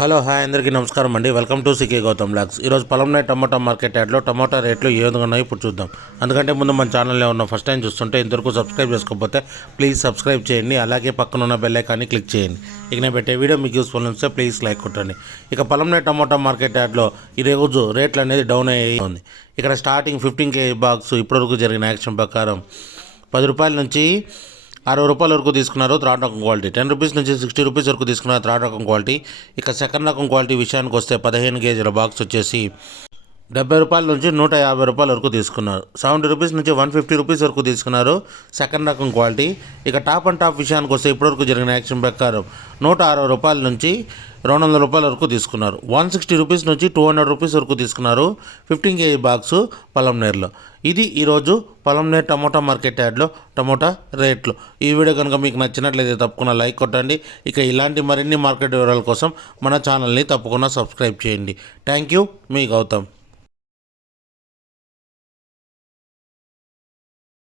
Hello hi అందరికీ నమస్కారం అండి. Welcome to C K Gautam blogs. ఈరోజు పొలంనే టమోటా మార్కెట్ యార్డ్లో టమోటా రేట్లు ఏ విధంగా ఉన్నాయో ఇప్పుడు చూద్దాం. అందుకంటే ముందు మన ఛానల్లో ఉన్న ఫస్ట్ టైం చూస్తుంటే ఇంతవరకు సబ్స్క్రైబ్ చేసుకోకపోతే ప్లీజ్ సబ్స్క్రైబ్ చేయండి. అలాగే పక్కన ఉన్న బెల్ ఐకాన్ని క్లిక్ చేయండి. ఇక నేను పెట్టే వీడియో మీకు యూస్ఫుల్ అనిపిస్తే ప్లీజ్ లైక్ కొట్టండి. ఇక పొలంనే టమోటా మార్కెట్ యార్డ్లో ఈరోజు రేట్లు అనేది డౌన్ అయ్యి ఉంది. ఇక్కడ స్టార్టింగ్ 15 kg బాక్స్ ఇప్పటివరకు జరిగిన యాక్షన్ ప్రకారం 10 రూపాయల నుంచి 60 రూపాయల వరకు తీసుకున్నారు థర్డ్ రకం క్వాలిటీ. 10 రూపీస్ నుంచి 60 రూపీస్ వరకు తీసుకున్నారు థర్డ్ రకం క్వాలిటీ. ఇక సెకండ్ రకం క్వాలిటీ విషయానికి వస్తే 15 kgల బాక్స్ వచ్చేసి 70 రూపాయల నుంచి 150 రూపాయల వరకు తీసుకున్నారు. 70 రూపీస్ నుంచి 150 రూపీస్ వరకు తీసుకున్నారు సెకండ్ రకం క్వాలిటీ. ఇక టాప్ అండ్ టాప్ విషయానికి వస్తే ఇప్పటివరకు జరిగిన యాక్షన్ ప్రకారం 160 రూపాయల నుంచి 200 రూపాయల వరకు తీసుకున్నారు. 160 రూపీస్ నుంచి 200 రూపీస్ వరకు తీసుకున్నారు 15 kg బాక్సు పొలంనేరులో. ఇది ఈరోజు పొలంనేరు టమోటా మార్కెట్ యార్డ్లో టమోటా రేట్లు. ఈ వీడియో కనుక మీకు నచ్చినట్లయితే తప్పకుండా లైక్ కొట్టండి. ఇక ఇలాంటి మరిన్ని మార్కెట్ వివరాల కోసం మన ఛానల్ని తప్పకుండా సబ్స్క్రైబ్ చేయండి. థ్యాంక్ యూ, మీ గౌతమ్.